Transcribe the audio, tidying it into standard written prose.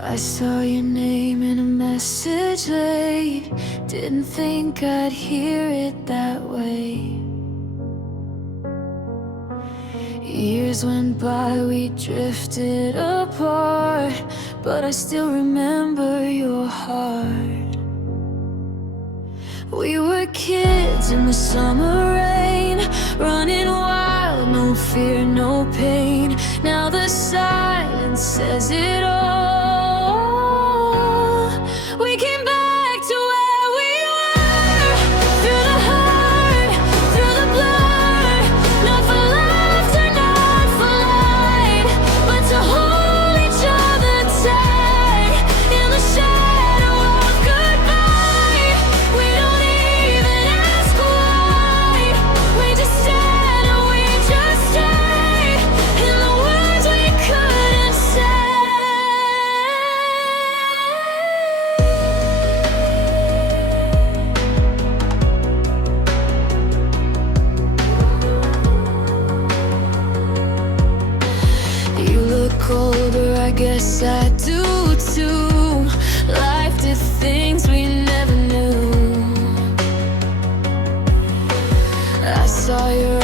I saw your name in a message late. Didn't think I'd hear it that way. Years went by, we drifted apart, but I still remember your heart. We were kids in the summer rain, running wild, no fear, no pain. Now the silence says it all. We came back to where we were, through the heart, through the blood. Not for laughter, not for light, but to hold each other tight in the shadow of goodbye. We don't even ask why. We just stand and we just stay in the words we couldn't say. You look older, I guess I do too. Life did things we never knew. I saw your